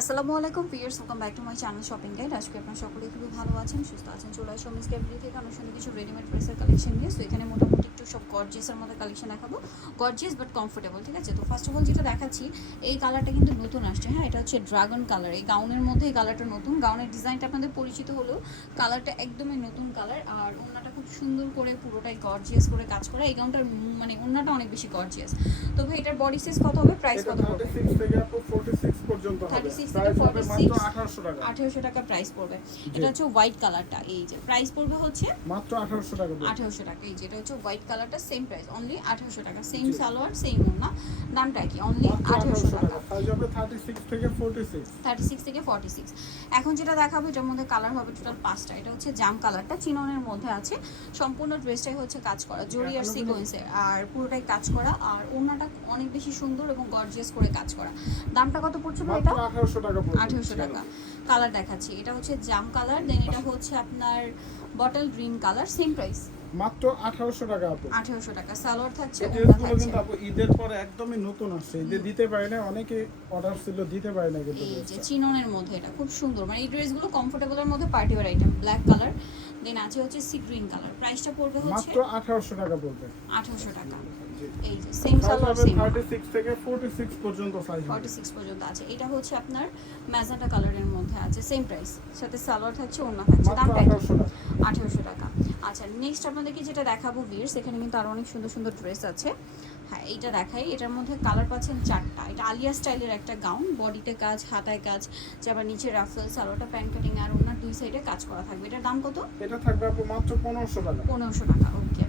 আসসালামু আলাইকুম pears welcome back to my channel shopping guide আজকে আপনারা সকলেই খুবই ভালো আছেন সুস্থ আছেন চলে আসো মিস ক্যাবরি থেকে। আমার সঙ্গে কিছু রেডিমেড ড্রেসের কালেকশন নিয়ে। সো এখানে মোটামুটি একটু সব গর্জিয়াসের মধ্যে কালেকশন দেখাবো। গর্জিয়াস বাট কমফোর্টেবল ঠিক আছে? তো ফার্স্ট অফ অল যেটা দেখাচ্ছি এই কালারটা কিন্তু নতুন আসছে। হ্যাঁ এটা হচ্ছে ড্রাগন কালার এই গাউনের মধ্যে এই কালারটা নতুন। গাউনের ডিজাইনটা আপনাদের পরিচিত হলো। কালারটা একদমই নতুন কালার আর ওড়নাটা খুব সুন্দর করে পুরোটাই গর্জিয়াস করে কাজ করে। এই গাউনটার মানে ওড়নাটা অনেক বেশি গর্জিয়াস তো ভাই এটার বডি সাইজ কত হবে? প্রাইস কত হবে? 36 থেকে 46 পর্যন্ত হবে। 36 থেকে প্রাইস হবে 46 মাত্র 1800 টাকা প্রাইস পড়বে। এটা হচ্ছে হোয়াইট কালারটা এই যে প্রাইস পড়বে হচ্ছে মাত্র 1800 টাকা পড়বে। টাকা এই যেটা হচ্ছে হোয়াইট কালারটা সেম প্রাইস অনলি আঠেরোশো টাকা সেম সালোয়ার সেম ওনা দামটা কি অনলি মাত্র আঠেরোশো 1800 টাকা টাকা। সাইজ হবে 36 থেকে 46 থার্টি সিক্স থেকে ফর্টি সিক্স এখন যেটা দেখাবো এটার মধ্যে কালার হবে টোটাল পাঁচটা। এটা হচ্ছে জাম কালারটা চিননের মধ্যে আছে। সম্পূর্ণ ড্রেসটাই হচ্ছে কাজ করা জরি আর সিকোয়েন্সের আর পুরোটাই কাজ করা আর ওনাটা অনেক বেশি সুন্দর এবং গর্জিয়াস করে কাজ করা। দামটা কত পড়ছে এটা? 1800 টাকা কালার দেখাচ্ছি। এটা হচ্ছে জাম কালার দেন এটা হচ্ছে আপনার bottle green colour same price মাত্র 1800 টাকা আপু। আঠেরোশো টাকা। সালোয়ার থাকছে ওড়না কিন্তু আপু ঈদের পরে একদমই নতুন আসছে। ঈদে দিতে পারে না অনেকে অর্ডার ছিল দিতে পারে না কিন্তু যে চিননের মধ্যে এটা খুব সুন্দর। মানে এই ড্রেসগুলো কমফোর্টেবলের মধ্যে party wear item black colour then আছে হচ্ছে সি গ্রিন কালার প্রাইসটা পড়বে হচ্ছে মাত্র 1800 টাকা পড়বে। আঠারোশো টাকা। জি এই যে সেম সালোয়ার সেম 36 থেকে 46 পর্যন্ত সাইজ হবে। ফর্টি সিক্স পর্যন্ত আছে। এটা হচ্ছে আপনার ম্যাজেন্টা কালারের মধ্যে আছে সেম প্রাইস সাথে সালোয়ার থাকছে থাকছে 1800 টাকা। আচ্ছা নেক্সট আপনাদেরকে যেটা দেখাবো বিয়ার্স এখানে কিন্তু আরও অনেক সুন্দর সুন্দর ড্রেস আছে। হ্যাঁ এইটা দেখাই। এটার মধ্যে কালার পাচ্ছেন চারটা। এটা আলিয়া স্টাইলের একটা গাউন বডিতে কাজ হাতায় কাজ যে নিচে রাফেল প্যান্ট কাটিং আর ওনার দুই সাইডে কাজ করা থাকবে। এটার দাম কত? এটা থাকবে মাত্র 1500 টাকা। পনেরোশো টাকা ওকে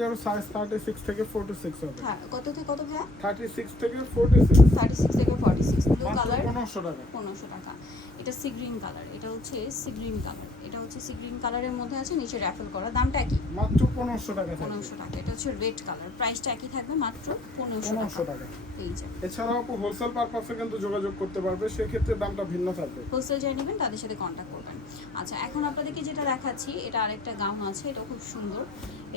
এটার সাইজ 36 থেকে 46 হবে। হ্যাঁ কত থেকে কত ভাইয়া? 36 থেকে 46 থার্টি সিক্স থেকে ফর্টি সিক্স ব্লু কালার 1500 টাকা। পনেরোশো টাকা। এটা সি গ্রিন কালার এটা হচ্ছে সি গ্রিন কালার এটা হচ্ছে সি গ্রিন কালারের মধ্যে আছে নিচে র্যাফেল করা। দামটা একই? মাত্র 1500 টাকা থাকবে। পনেরোশো টাকা। এটা হচ্ছে রেড কালার প্রাইসটা একই থাকবে মাত্র পনেরোশো 1500 টাকা। এই যে। এছাড়াও আপু হোলসেল পারপাসে কিন্তু যোগাযোগ করতে পারবে সেক্ষেত্রে দামটা ভিন্ন থাকবে। হোলসেল যাই নেবেন তাদের সাথে কন্ট্যাক্ট করবেন। আচ্ছা এখন আপনাদেরকে যেটা দেখাচ্ছি এটা আরেকটা গাউন আছে এটা খুব সুন্দর।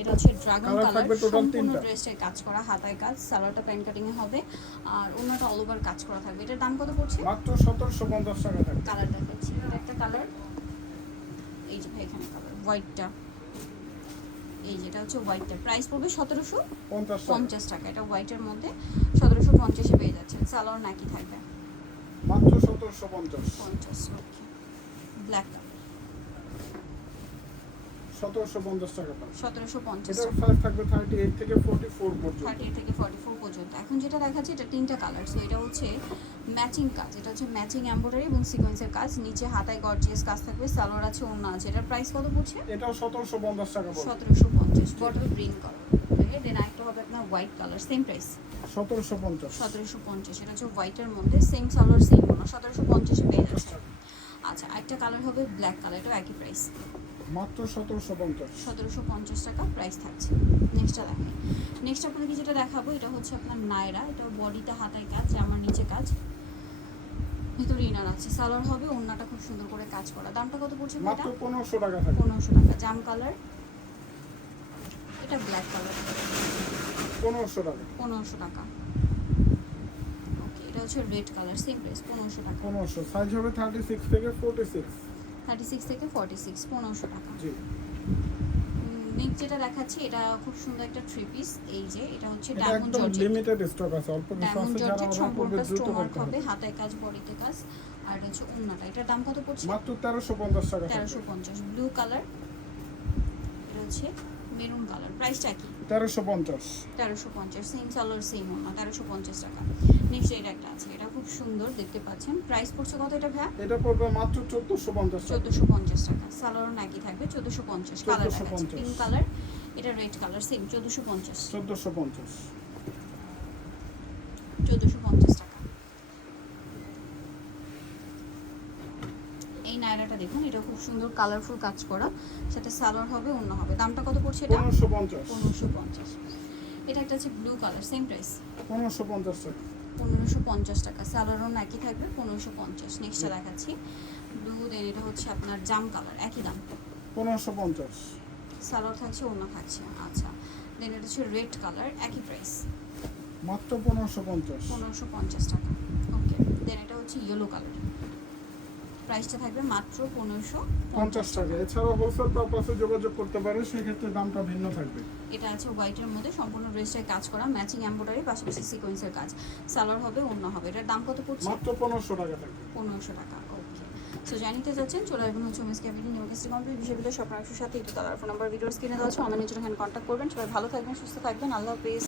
এটা হচ্ছে ড্রাগন কালার সম্পূর্ণ। কাজ করা হাতায় কাজ সালোয়ারটা প্যান্ট কাটিং এ হবে আর অন্যটা অল ওভার কাজ করা থাকবে। এটার দাম কত পড়ছে? মাত্র সতেরোশো পঞ্চাশ টাকা থাকবে। কালার দেখাচ্ছি এটা একটা কালার এই যে ভাই এখানে কালার হোয়াইটটা এই যেটা হচ্ছে হোয়াইটটা প্রাইস পড়বে সতেরোশো পঞ্চাশ টাকা। এটা হোয়াইটের মধ্যে সতেরোশো পঞ্চাশে পেয়ে যাচ্ছেন। সালোয়ার নাকি থাকবে? মাত্র সতেরোশো পঞ্চাশ। পঞ্চাশ ওকে ব্ল্যাক কালার সতেরোশো পঞ্চাশ টাকা পাবে। সতেরোশো পঞ্চাশ এটার থাকবে থার্টি এইট থেকে ফোর্টি ফোর পর্যন্ত। থার্টি থেকে ফর্টি ফোর পর্যন্ত। এখন যেটা দেখাচ্ছে এটা তিনটা কালার সো এটা হচ্ছে ম্যাচিং কাজ। এটা হচ্ছে ম্যাচিং এমব্রয়ডারি এবং সিকোয়েন্সের কাজ। নিচে হাতায় গর্জিয়াস কাজ থাকবে সালোয়ার আছে ওড়না আছে। এটার প্রাইস কত পড়ছে? এটাও সতেরোশো পঞ্চাশ টাকা পড়বে। সতেরোশো পঞ্চাশ। Bottle green colour okay then একটা হবে আপনার হোয়াইট কালার সেম প্রাইস সতেরোশো পঞ্চাশ। সতেরোশো পঞ্চাশ। এটা হচ্ছে হোয়াইটের মধ্যে সেম সালোয়ার সেম ওড়না। সতেরোশো পঞ্চাশে পেয়ে যাচ্ছে আচ্ছা একটা কালার হবে ব্ল্যাক কালার এটাও একই প্রাইস মাত্র সতেরোশো পঞ্চাশ। সতেরোশো পঞ্চাশ টাকা প্রাইস থাকছে। নেক্সটটা দেখেন। নেক্সট আপনাকে যেটা দেখাবো এটা হচ্ছে আপনার নায়রা এটা বডিতে হাতায় কাজ আমার নিচে কাজ। ভিতরে ইনার আছে। সালোয়ার হবে ওড়নাটা খুব সুন্দর করে কাজ করা। দামটা কত পড়ছে মাত্র পনেরোশো টাকা পনেরোশো টাকা। জাম কালার এটা ব্ল্যাক কালার পনেরোশো টাকা। পনেরোশো টাকা। এটা হচ্ছে রেড কালার সেম প্রাইস পনেরোশো টাকা। পনেরোশো সাইজ হবে থার্টি সিক্স থেকে ফোর্টি সিক্স থার্টি সিক্স থেকে ফর্টি সিক্স পনেরোশো টাকা। জি। নেক্সট যেটা দেখাচ্ছি এটা খুব সুন্দর একটা থ্রি পিস এই যে এটা হচ্ছে ডায়মন্ড জর্জেট লিমিটেড স্টক আছে অল্প কিছু ডায়মন্ড আছে যারা জর্জেট সম্পূর্ণ দ্রুত করতে হবে হাতায় কাজ বডিতে কাজ আর হচ্ছে ওন্নাটা। এটার দাম কত পড়ছে? মাত্র তেরোশো পঞ্চাশ টাকা। তেরোশো থাকবে পঞ্চাশ ব্লু কালার এটা হচ্ছে মেরুন কালার প্রাইসটা কি? তেরোশো পঞ্চাশ। তেরোশো পঞ্চাশ সেম সালোয়ার সেম ওনা তেরোশো পঞ্চাশ টাকা। নেক্সট এটা একটা আছে এটা খুব সুন্দর দেখতে পাচ্ছেন। প্রাইস পড়ছে কত এটা ভাই এটা পড়বে মাত্র চোদ্দোশো পঞ্চাশ টাকা। চোদ্দোশো পঞ্চাশ টাকা সালোয়ার নাকি থাকবে চোদ্দোশো পঞ্চাশ কালার 1450 পিঙ্ক কালার এটা রেড কালার সেম চোদ্দোশো পঞ্চাশ। চোদ্দোশো পঞ্চাশ চোদ্দোশো পঞ্চাশ টাকা এই নায়রাটা দেখুন এটা খুব সুন্দর কালারফুল কাজ করা। সেটা সালোয়ার হবে অন্য হবে। দামটা কত পড়ছে এটা? পনেরোশো পঞ্চাশ। পনেরোশো পঞ্চাশ। এটা একটা হচ্ছে ব্লু কালার সেম প্রাইস পনেরোশো পঞ্চাশ টাকা। পনেরোশো পঞ্চাশ টাকা। সালোয়ারও একই থাকবে পনেরোশো পঞ্চাশ। নেক্সটটা দেখাচ্ছি। ব্লু দেন এটা হচ্ছে আপনার জাম কালার একই দাম। পনেরোশো পঞ্চাশ। সালোয়ার থাকছে অন্য থাকছে। আচ্ছা দেন এটা হচ্ছে রেড কালার একই প্রাইস মাত্র পনেরোশো পঞ্চাশ। পনেরোশো পঞ্চাশ টাকা। ওকে দেন এটা হচ্ছে ইয়েলো কালার প্রাইসটা থাকবে মাত্র পনেরোশো পঞ্চাশ টাকা। এছাড়াও হোলসেল পারপাসে যোগাযোগ করতে পারে সেক্ষেত্রে দামটা ভিন্ন থাকবে। এটা আছে হোয়াইটের মধ্যে সম্পূর্ণ ড্রেসটায় কাজ করা ম্যাচিং এম্ব্রয়ডারি পাশাপাশি সিকোয়েন্সের কাজ। সালোয়ার হবে অন্য হবে। এটার দাম কত পড়ছে? মাত্র পনেরোশো টাকা থাকবে। পনেরোশো টাকা ওকে সো জানিতে যাচ্ছেন চলে আসবেন হচ্ছে উমেশ ক্যাবিনেট নিউ কেসি কমপ্লিট বিষয়গুলো স্বপ্নাংশের সাথে। একটু তার ফোন নাম্বার ভিডিওস কিনে দেওয়া আছে অনলাইনে জন্য এখানে কন্ট্যাক্ট করবেন। সবাই ভালো থাকবেন সুস্থ থাকবেন। আল্লাহ হাফেজ।